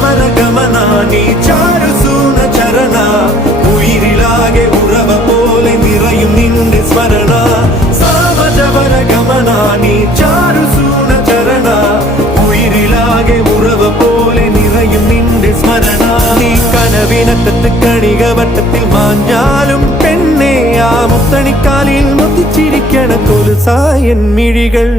സാമജവര ഗമന നീ ചാരുസൂന ചരണ ഉയിരിലാകെ ഉറവ പോലെ നിറയും നിന്റെ സ്മരണ സാമജവര ഗമന നീ ചാരുസൂന ചരണ ഉയിരിലാകെ ഉറവ പോലെ നിറയും നിന്റെ സ്മരണ നീ കനവിനറ്റത്ത് കണികവട്ടത്തിൽ മാഞ്ഞാലും പെണ്ണെ ആ മുത്തണിക്കാലിൽ മുത്തിച്ചിരിക്കണ കൊലുസായൻ മിഴികൾ